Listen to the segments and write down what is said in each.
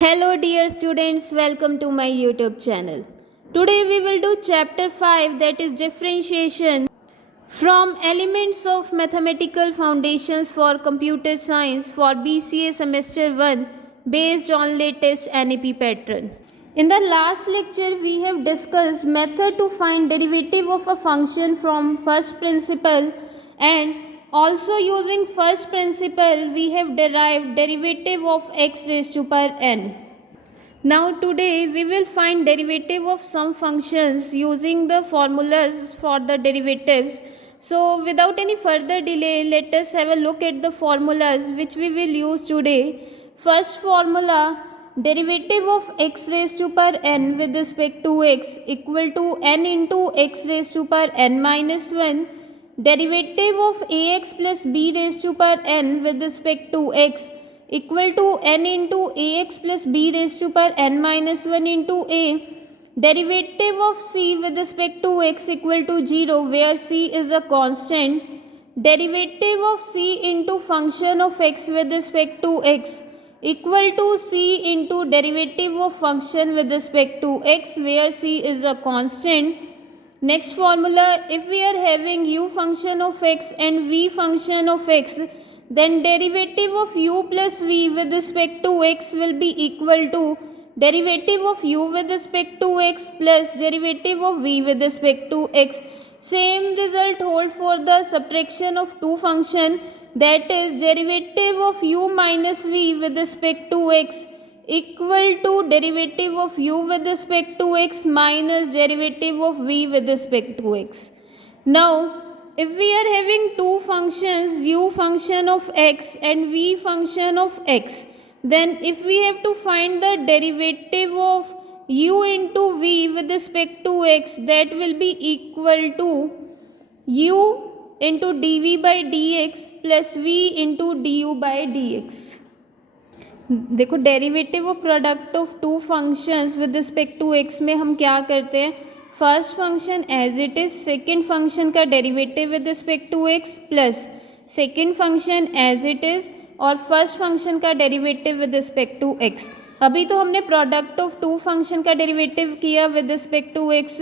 Hello dear students, welcome to my YouTube channel. Today we will do chapter 5, that is differentiation from elements of mathematical foundations for computer science for BCA semester 1 based on latest NEP pattern. In the last lecture we have discussed method to find derivative of a function from first principle, and also using first principle we have derived derivative of x raised to power n. Now today we will find derivative of some functions using the formulas for the derivatives. So without any further delay, let us have a look at the formulas which we will use today. First formula, derivative of x raised to power n with respect to x equal to n into x raised to power n minus 1. Derivative of ax plus b raised to power n with respect to x equal to n into ax plus b raised to power n minus 1 into a. Derivative of c with respect to x equal to 0 where c is a constant. Derivative of c into function of x with respect to x equal to c into derivative of function with respect to x where c is a constant. Next formula, if we are having u function of x and v function of x, then derivative of u plus v with respect to x will be equal to derivative of u with respect to x plus derivative of v with respect to x. Same result hold for the subtraction of two function, that is derivative of u minus v with respect to x equal to derivative of u with respect to x minus derivative of v with respect to x. Now if we are having two functions, u function of x and v function of x, then if we have to find the derivative of u into v with respect to x, that will be equal to u into dv by dx plus v into du by dx. देखो derivative of product of two functions with respect to x में हम क्या करते हैं, first function as it is, second function का derivative with respect to x plus second function as it is और first function का derivative with respect to x. अभी तो हमने प्रोडक्ट ऑफ टू फंक्शन का डेरिवेटिव किया विद रिस्पेक्ट टू एक्स.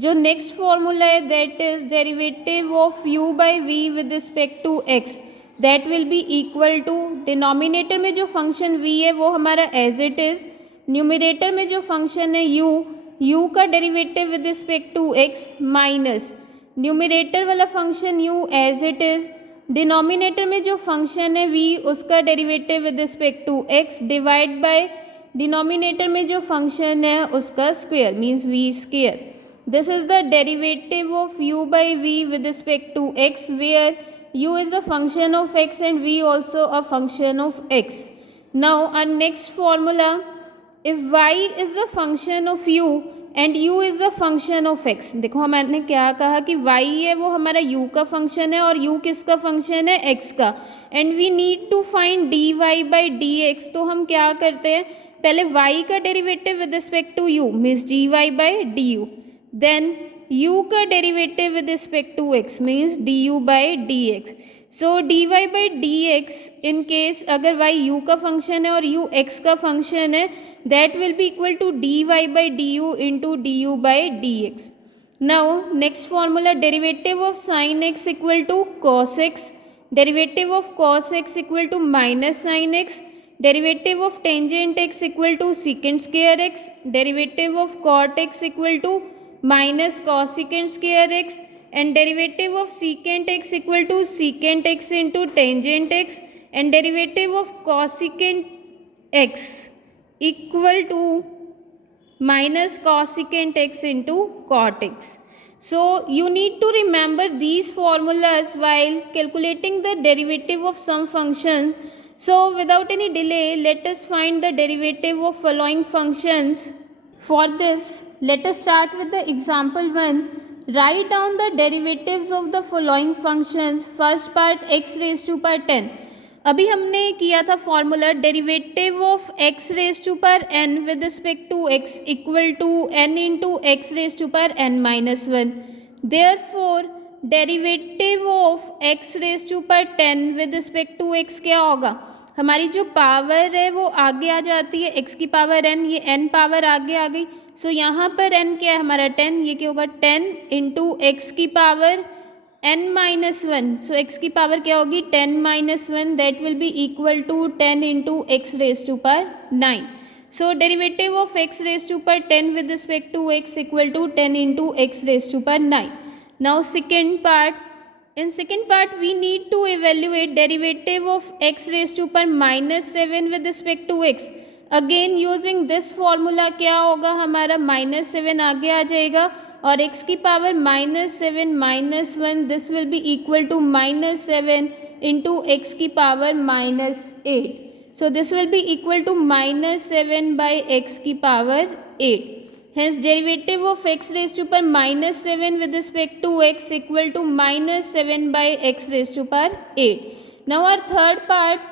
जो next formula है that is derivative of you by we with respect to x, that will be equal to denominator में जो function v है वो हमारा एज इट इज़, न्यूमिनेटर में जो फंक्शन है u का derivative with respect to x minus numerator वाला function u as it is, denominator में जो फंक्शन है v उसका derivative with respect to x divide by denominator में जो फंक्शन है उसका square means v square. This is the derivative of u by v with respect to x where u is a function of x and v also a function of x. Now our next formula, if y is a function of u and u is a function of x, देखो हमने क्या कहा कि y है वो हमारा u का function है और u किसका फंक्शन है, x का, and we need to find dy by dx. तो हम क्या करते हैं, पहले y का derivative with respect to u means dy by du, then u का derivative with respect to x means du by dx. So dy by dx in case अगर y u का फंक्शन है और u x का function है, that will be equal to dy by du into du by dx. Now next formula, derivative of sine x equal to cos x, derivative of cos x equal to minus sine x, derivative of tangent x equal to secant square x, derivative of cot x equal to minus cosecant square x, and derivative of secant x equal to secant x into tangent x, and derivative of cosecant x equal to minus cosecant x into cot x. So you need to remember these formulas while calculating the derivative of some functions. So without any delay, let us find the derivative of following functions. For this, let us start with the example 1. Write down the derivatives of the following functions. First part x raised to power 10. अभी हमने किया था formula derivative of x raise to power n with respect to x equal to n into x raise to power n minus 1. Therefore derivative of x raise to power 10 with respect to x क्या होगा, हमारी जो power है वो आगे आ जाती है, x की पावर n, ये n पावर आगे आ गई। सो यहाँ पर n क्या है हमारा 10, ये क्या होगा 10 इंटू एक्स की power n minus one. So x की पावर क्या होगी 10 minus one, that will be equal to 10 into x raise to power 9। So derivative of x raised to power 10 with respect to x equal to 10 into x raised to power 9. Now second part, in second part we need to evaluate derivative of x raised to power minus 7 with respect to x. Again using this formula क्या होगा हमारा minus 7 आगे आ जाएगा और x की power minus 7 minus 1, this will be equal to minus 7 into x की power minus 8. So this will be equal to minus 7 by x की power 8. Hence derivative of x raised to power minus 7 with respect to x equal to minus 7 by x raised to power 8. Now our third part,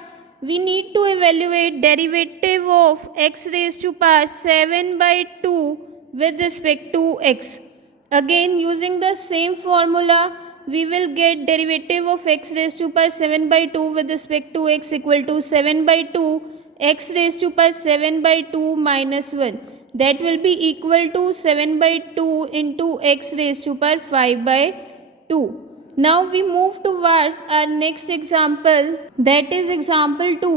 we need to evaluate derivative of x raised to power 7 by 2 with respect to x. Again using the same formula, we will get derivative of x raised to power 7 by 2 with respect to x equal to 7 by 2 x raised to power 7 by 2 minus 1, that will be equal to 7 by 2 into x raised to power 5 by 2. Now we move towards our next example, that is example 2.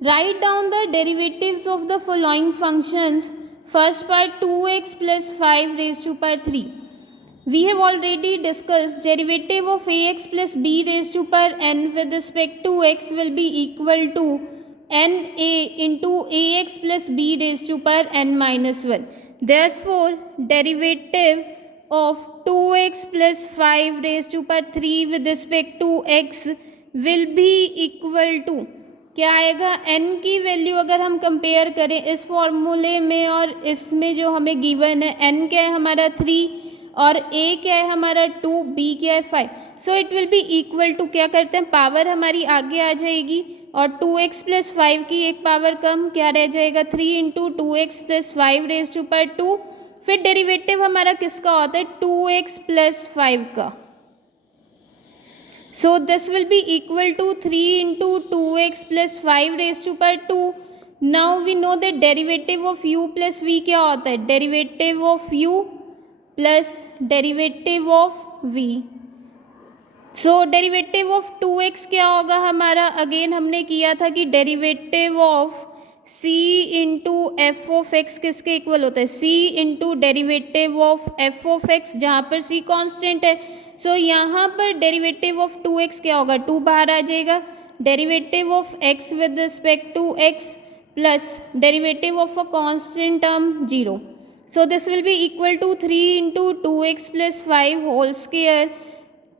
Write down the derivatives of the following functions. First part 2x plus 5 raised to power 3. We have already discussed derivative of ax plus b raised to power n with respect to x will be equal to na into ax plus b raised to power n minus 1. Therefore, derivative of 2x plus 5 raised to power 3 with respect to x will be equal to क्या आएगा n की value अगर हम compare करें इस फॉर्मूले में और इसमें जो हमें गिवन है, n क्या है हमारा 3 और a क्या है हमारा 2, b क्या है 5. So it will be equal to क्या करते हैं पावर हमारी आगे आ जाएगी और 2x प्लस 5 की एक पावर कम क्या रह जाएगा 3 into 2x plus 5 raise to power 2. फिर डेरिवेटिव हमारा किसका होता है 2x प्लस 5 का. So this will be equal to 3 into 2x plus 5 raise to power 2. Now we know that derivative of u plus v क्या होता है derivative of u plus derivative of v. So derivative of 2x क्या होगा हमारा, again हमने किया था कि derivative of c into f of x किसके इक्वल होता है c into derivative of f of x, जहाँ पर c कांस्टेंट है. सो यहाँ पर डेरिवेटिव ऑफ 2x क्या होगा 2 बाहर आ जाएगा, derivative of x with respect to x plus derivative of a constant term 0. So this will be equal to 3 into 2x plus 5 whole square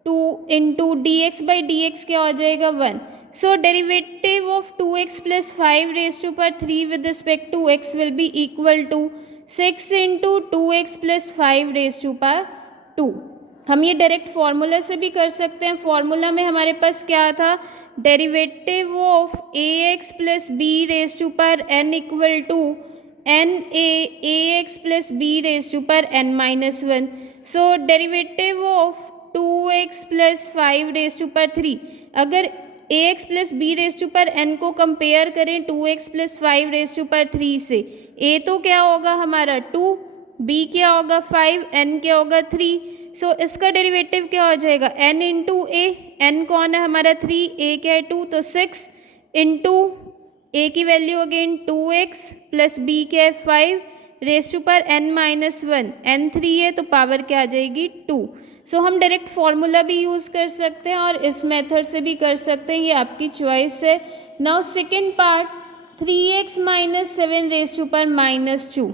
2 into dx by dx क्या हो जाएगा 1. So derivative of 2x plus 5 raised to power 3 with respect to x will be equal to 6 into 2x plus 5 raised to power 2. हम ये direct formula से भी कर सकते हैं. फार्मूला में हमारे पास क्या था derivative of ax plus b raise to power n equal to n a ax plus b raised to power n minus 1. So derivative of 2x plus 5 raised to power 3. अगर ax plus b raised to power n को compare करें 2x plus 5 raised to power 3 से, a तो क्या होगा हमारा 2, b क्या होगा 5, n क्या होगा 3. सो इसका डेरिवेटिव क्या हो जाएगा n इंटू ए, n कौन है हमारा 3, a क्या है 2, तो 6 इंटू a की value again 2x plus b क्या है 5 raise to power n minus 1, n 3 है तो पावर क्या आ जाएगी 2. सो हम डायरेक्ट फार्मूला भी यूज़ कर सकते हैं और इस मेथड से भी कर सकते हैं, ये आपकी चॉइस है. Now second part 3x minus 7 raise to power minus 2.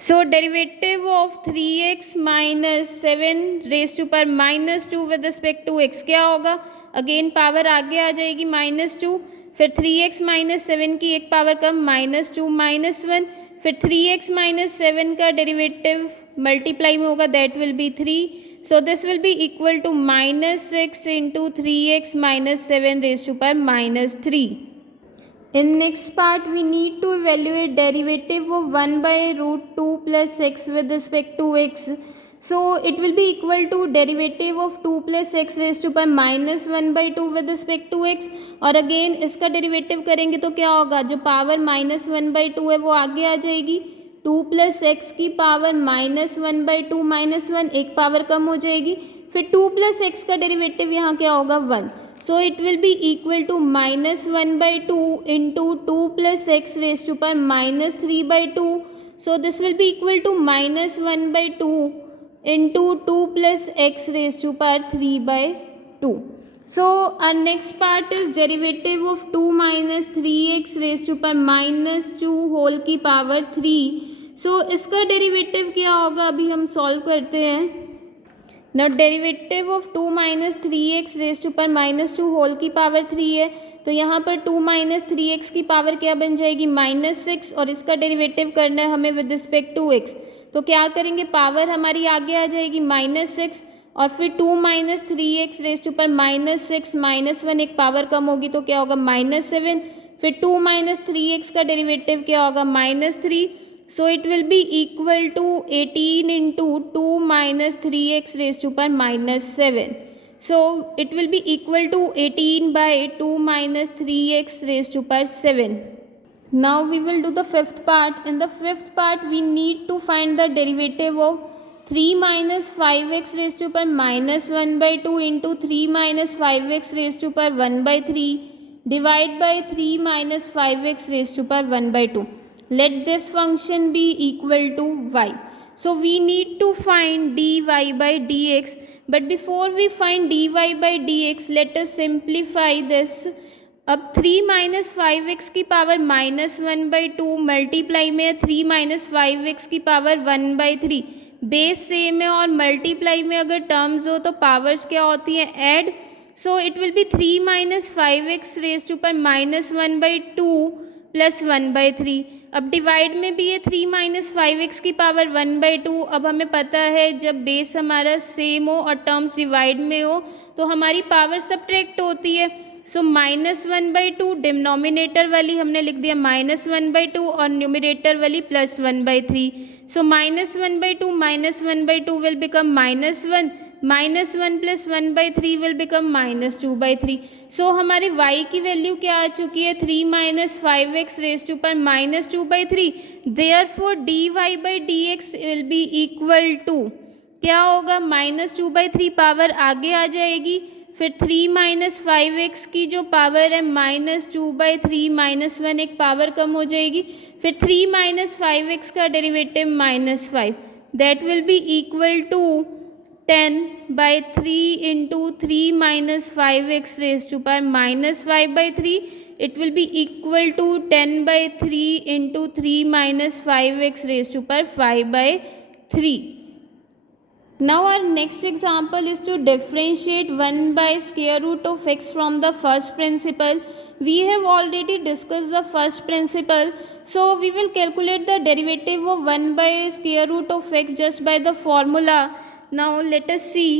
So derivative of 3x minus 7 raise to power minus 2 with respect to x क्या होगा, अगेन पावर आगे आ जाएगी माइनस 2, फिर 3x माइनस 7 की एक पावर कम माइनस 2 माइनस 1, फिर 3x माइनस 7 का डेरिवेटिव मल्टीप्लाई में होगा that will be 3. So this will be equal to minus 6 into 3x minus 7 raise to power minus 3. In next part we need to evaluate derivative of 1 by root 2 plus x with respect to x. So it will be equal to derivative of 2 plus x raised to power minus 1 by 2 with respect to x. और again इसका derivative करेंगे तो क्या होगा, जो power minus 1 by 2 है वो आगे आ जाएगी, 2 प्लस एक्स की पावर माइनस 1 बाई 2 माइनस 1, एक पावर कम हो जाएगी, फिर 2 प्लस एक्स का डेरिवेटिव यहाँ क्या होगा 1. So it will be equal to minus 1 by 2 into 2 plus x raised to power minus 3 by 2. So this will be equal to minus 1 by 2 into 2 plus x raised to power 3 by 2. So our next part is derivative of 2 minus 3x raised to power minus 2 whole की power 3. So इसका derivative क्या होगा, अभी हम solve करते हैं. Now derivative of 2 minus 3x raise to पर minus 2 whole की पावर 3 है, तो यहाँ पर 2 माइनस 3x की पावर क्या बन जाएगी -6, और इसका डेरिवेटिव करना है हमें विद रिस्पेक्ट टू x. तो क्या करेंगे, पावर हमारी आगे आ जाएगी -6 और फिर 2 माइनस 3x रेज टू पर -6 -1, एक पावर कम होगी तो क्या होगा -7, फिर 2 माइनस 3x का डेरिवेटिव क्या होगा -3. So it will be equal to 18 into 2 minus 3x raised to power minus 7. So it will be equal to 18 by 2 minus 3x raised to power 7. Now we will do the fifth part. In the fifth part we need to find the derivative of 3 minus 5x raised to power minus 1 by 2 into 3 minus 5x raised to power 1 by 3 divide by 3 minus 5x raised to power 1 by 2. Let this function be equal to y. So we need to find dy by dx, but before we find dy by dx, let us simplify this. अब 3 minus 5x की power -1 by 2 multiply में 3 minus 5x की power 1 by 3, base same है और multiply में अगर terms हो तो पावर्स क्या होती हैं, add. So it will be 3 minus 5x raise to पर -1 बाई 2 प्लस 1 बाई 3. अब डिवाइड में भी ये 3 माइनस 5x की पावर 1 बाई 2. अब हमें पता है जब बेस हमारा सेम हो और टर्म्स डिवाइड में हो तो हमारी पावर सब्ट्रैक्ट होती है. सो -1 बाई 2 डिनोमिनेटर वाली हमने लिख दिया -1 बाई 2 और न्यूमरेटर वाली +1 by 3. So -1 by 2 -1 by 2 will become -1, -1 plus 1 by 3 will become -2 by 3. सो हमारे y की वैल्यू क्या आ चुकी है, 3 माइनस 5x रेज टू पर -2 by 3. Therefore dy by dx will be equal to क्या होगा, -2 बाई 3 पावर आगे आ जाएगी, फिर 3 माइनस 5x की जो पावर है -2 बाई 3 -1, एक पावर कम हो जाएगी, फिर 3 माइनस 5x का derivative -5, that will be equal to 10 by 3 into 3 minus 5x raised to power -5 by 3. It will be equal to 10 by 3 into 3 minus 5x raised to power 5 by 3. Now our next example is to differentiate 1 by square root of x from the first principle. We have already discussed the first principle. So we will calculate the derivative of 1 by square root of x just by the formula. Now let us see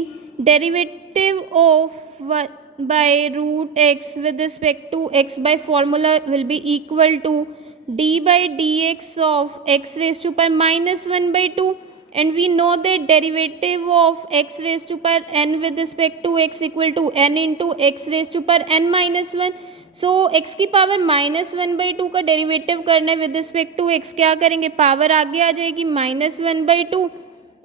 derivative of 1 by root x with respect to x by formula will be equal to d by dx of x raised to power -1 by 2, and we know that derivative of x raised to power n with respect to x equal to n into x raised to power n minus 1. So x की power -1 by 2 का derivative करना है with respect to x, क्या करेंगे, power आगे आ जाएगी -1 by 2,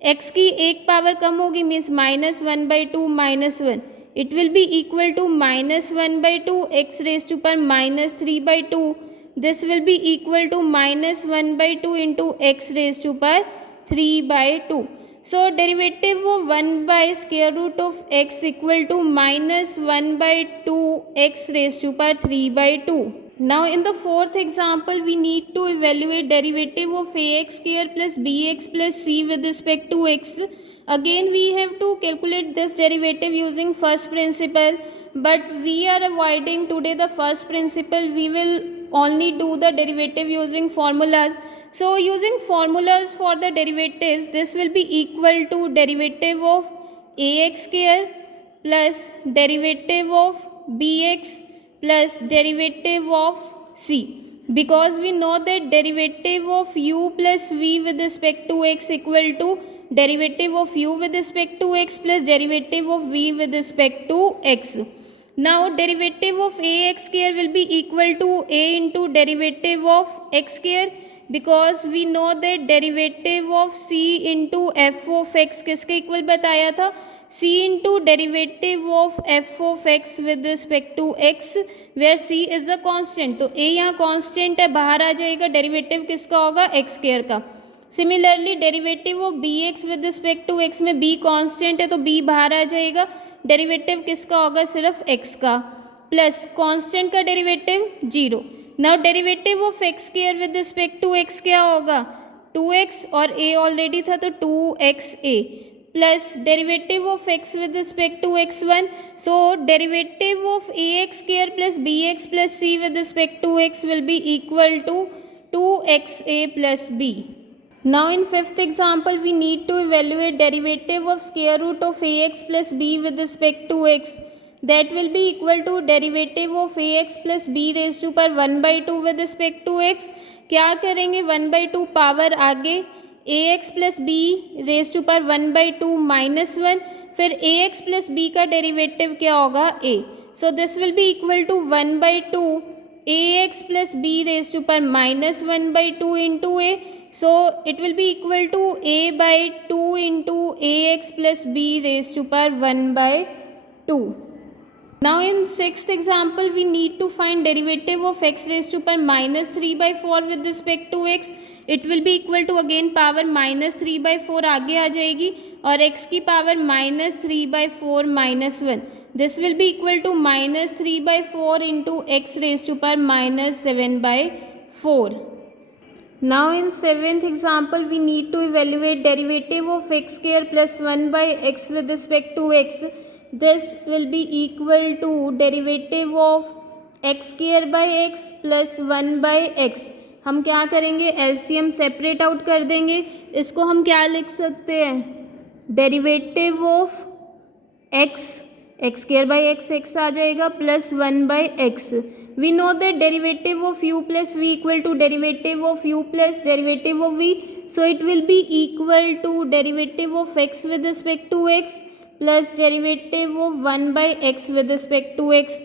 x की एक पावर कम होगी means -1 by 2 -1, it will be equal to -1 by 2 x raise to पर -3 by 2. This will be equal to -1 by 2 into x raise to पर 3 by 2. So derivative of 1 by square root of x equal to -1 by 2 x raised to power 3 by 2. Now in the fourth example we need to evaluate derivative of ax square plus bx plus c with respect to x. Again we have to calculate this derivative using first principle, but we are avoiding today the first principle. We will only do the derivative using formulas. So using formulas for the derivatives, this will be equal to derivative of ax square plus derivative of bx plus derivative of c, because we know that derivative of u plus v with respect to x equal to derivative of u with respect to x plus derivative of v with respect to x. Now derivative of ax square will be equal to a into derivative of x square, because we know that derivative of c into f of x किसके equal बताया था, c into derivative of f of x with respect to x where c is a constant. तो a यहाँ constant है, बाहर आ जाएगा, derivative किसका होगा, x स्क्वायर का. Similarly derivative of b x with respect to x में b कांस्टेंट है तो b बाहर आ जाएगा, डेरिवेटिव किसका होगा, सिर्फ x का, प्लस कांस्टेंट का derivative 0. Now derivative of x square with respect to x क्या होगा, 2x और a ऑलरेडी था तो 2xa plus derivative of x with respect to x1. So derivative of ax square plus bx plus c with respect to x will be equal to 2xa plus b. Now in fifth example we need to evaluate derivative of square root of ax plus b with respect to x. That will be equal to derivative of ax plus b raised to power 1/2 with respect to x. क्या करेंगे, 1/2 power आगे ax plus b raised to power 1/2 minus 1, फिर ax plus b का derivative क्या होगा, a. So this will be equal to 1/2 ax plus b raised to power minus 1/2 into a. So it will be equal to a by 2 into ax plus b raised to power 1/2. Now in sixth example we need to find derivative of x raised to power minus 3/4 with respect to x. It will be equal to again power minus 3/4 आगे आ जाएगी और x की power minus 3/4 minus 1. This will be equal to minus 3/4 into x raised to power minus 7/4. Now in seventh example we need to evaluate derivative of x square plus 1 by x with respect to x. This will be equal to derivative of x square by x plus 1 by x. हम क्या करेंगे, LCM separate out कर देंगे, इसको हम क्या लिख सकते हैं, derivative of x, x square by x x आ जाएगा plus 1 by x. We know that derivative of u plus v equal to derivative of u plus derivative of v. So it will be equal to derivative of x with respect to x plus derivative of 1 by x with respect to x.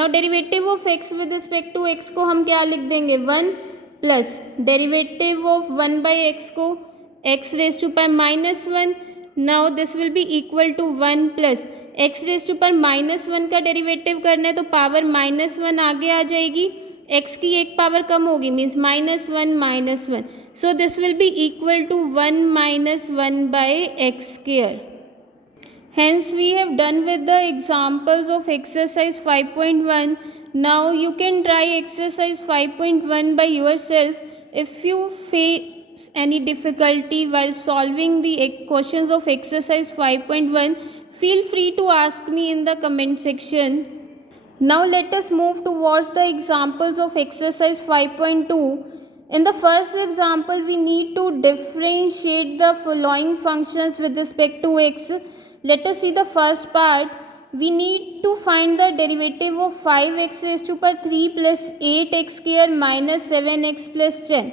Now derivative of x with respect to x को हम क्या लिख देंगे, 1 plus derivative of 1 by x को x raised to power minus 1. Now this will be equal to 1 plus x raise to पर minus 1 का derivative करना है तो पावर माइनस 1 आगे आ जाएगी, x की एक पावर कम होगी means minus 1 minus 1. So this will be equal to 1 minus 1 by x square. Hence we have done with the examples of exercise 5.1. Now you can try exercise 5.1 by yourself. If you face any difficulty while solving the questions of exercise 5.1, feel free to ask me in the comment section. Now let us move towards the examples of exercise 5.2. In the first example, we need to differentiate the following functions with respect to x. Let us see the first part. We need to find the derivative of 5x raised to power 3 plus 8x square minus 7x plus 10.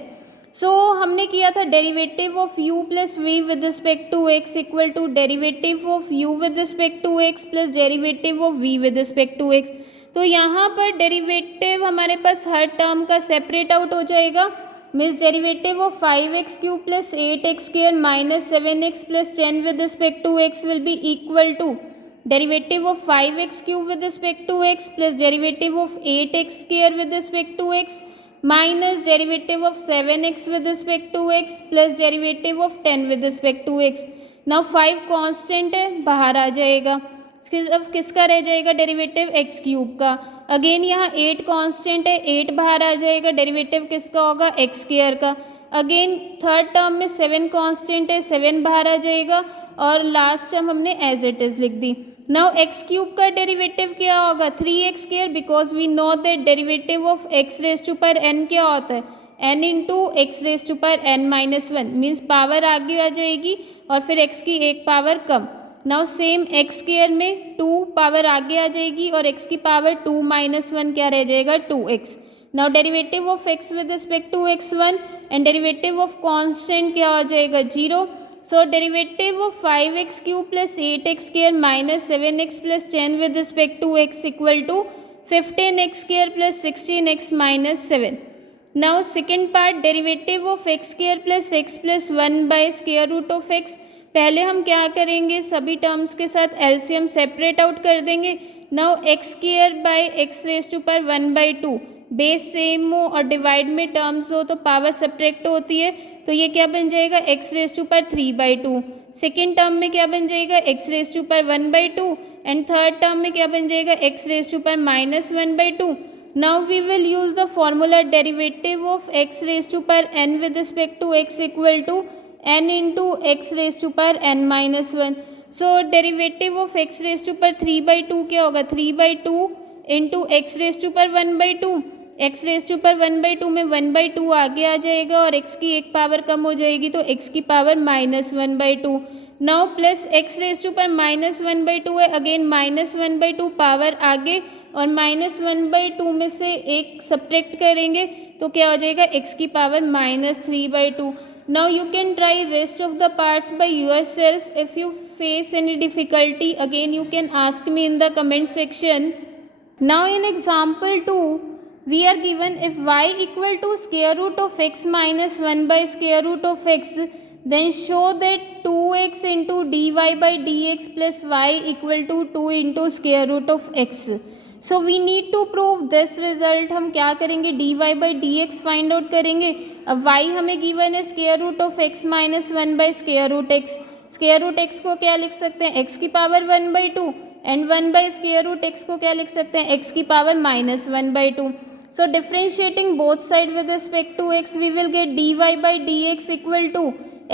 So हमने किया था derivative of u plus v with respect to x equal to derivative of u with respect to x plus derivative of v with respect to x. तो यहाँ पर derivative हमारे पास हर term का सेपरेट आउट हो जाएगा, means derivative of 5x cube plus 8x square minus 7x plus 10 with respect to x will be equal to derivative of 5x cube with respect to x plus derivative of 8x square with respect to x minus derivative of 7x with respect to x plus derivative of 10 with respect to x. Now 5 constant है, बाहर आ जाएगा, अब किसका रह जाएगा derivative, x cube का. Again यहाँ 8 कांस्टेंट है, 8 बाहर आ जाएगा, डेरिवेटिव किसका होगा, x स्क्वायर का. अगेन थर्ड टर्म में 7 कांस्टेंट है, 7 बाहर आ जाएगा और लास्ट टर्म हमने एज इट इज लिख दी. नाउ एक्स क्यूब का डेरिवेटिव क्या होगा, 3x square, because we know that derivative of x raise to पर n क्या होता है, n into x raise to पर n माइनस 1, मीन्स पावर आगे आ जाएगी और फिर x की एक पावर कम. नाउ सेम एक्स स्क्वायर में 2 पावर आगे आ जाएगी और x की पावर 2 माइनस 1 क्या रह जाएगा, 2x. Now derivative of x with respect to x1 and derivative of constant क्या हो जाएगा, 0. So derivative of 5x cube plus 8x square minus 7x plus 10 with respect to x equal to 15x square plus 16x minus 7. Now second part, derivative of x square plus x plus 1 by square root of x. पहले हम क्या करेंगे, सभी terms के साथ LCM separate out कर देंगे. Now x square by x raise to power 1/2, base same हो और डिवाइड में टर्म्स हो तो पावर सब्ट्रैक्ट होती है, तो ये क्या बन जाएगा x raise to power 3/2. Second term में क्या बन जाएगा x raise to power 1/2 and third term में क्या बन जाएगा x raise to power -1/2. Now we will use the formula derivative of x raised to power n with respect to x equal to n into x raised to power n minus 1. So derivative of x raised to power 3/2 क्या होगा 3/2 into x raised to power 1/2. x raised to power 1/2 में 1/2 आगे आ जाएगा और x की एक power कम हो जाएगी तो x की power -1/2. Now plus x raised to power -1/2 है, अगेन -1/2 पावर आगे और -1/2 में से एक सब्ट्रैक्ट करेंगे तो क्या हो जाएगा x की power -3/2. Now you can try rest of the parts by yourself. If you face any difficulty again you can ask me in the comment section. Now in example 2 we are given if y equal to square root of x minus 1 by square root of x, then show that 2x into dy by dx plus y equal to 2 into square root of x. So we need to prove this result. हम क्या करेंगे dy by dx find out करेंगे. अब y हमें given है square root of x minus 1 by square root x. Square root x को क्या लिख सकते हैं x की power 1/2 and 1 by square root x को क्या लिख सकते हैं x की power -1/2. So differentiating both side with respect to x we will get dy by dx equal to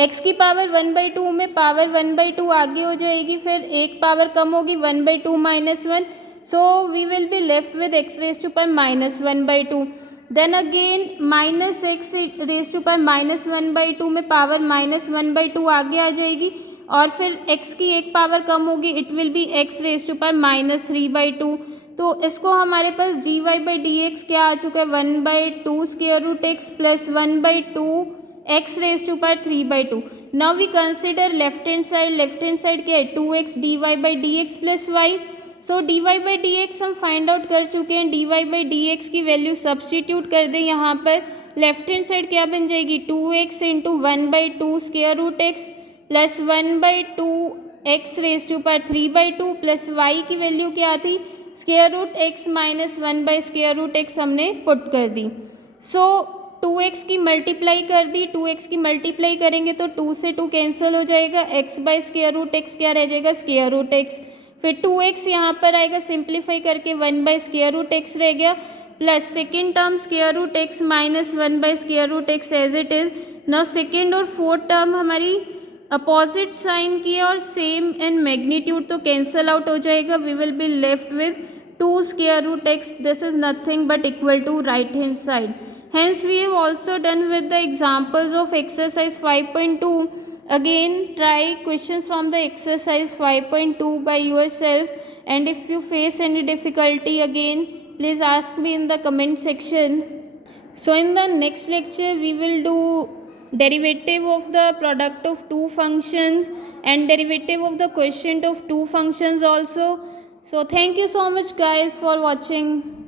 x की पावर 1/2 में पावर 1/2 आगे हो जाएगी, फिर एक पावर कम होगी 1/2 minus 1. So we will be left with x raised to power -1/2. Then again minus x raised to power -1/2 में पावर -1/2 आगे आ जाएगी और फिर x की एक पावर कम होगी, it will B x raised to power -3/2. तो इसको हमारे पास dy by dx क्या आ चुका है 1/2 square root x plus 1/2 x raised to power 3/2. Now we consider left hand side क्या है 2x dy by dx plus y. So dy by dx हम find out कर चुके हैं. dy by dx की वैल्यू सब्सटीट्यूट कर दें यहाँ पर. लेफ्ट हैंड साइड क्या बन जाएगी 2x into 1/2 square root x plus 1/2 x raise to power 3/2 plus y की वैल्यू क्या थी square root x minus 1 by square root x हमने पुट कर दी. सो 2x की मल्टीप्लाई कर दी. 2x की मल्टीप्लाई करेंगे तो 2 से 2 कैंसिल हो जाएगा. x by square root x क्या रह जाएगा स्क्वायर रूट x. फिर 2x यहाँ पर आएगा सिंप्लीफाई करके 1 बाई स्क्वायर रूट x रह गया plus second term square root x minus 1 by square root x as it is. Now second और फोर्थ टर्म हमारी अपोजिट साइन की है और सेम इन मैग्नीट्यूड तो कैंसिल आउट हो जाएगा. We will be left with 2 square root x. This is nothing but equal to right hand side. Hence we have also done with the examples of exercise 5.2. Again try questions from the exercise 5.2 by yourself, and if you face any difficulty again please ask me in the comment section. So in the next lecture we will do derivative of the product of two functions and derivative of the quotient of two functions also. So thank you so much guys for watching.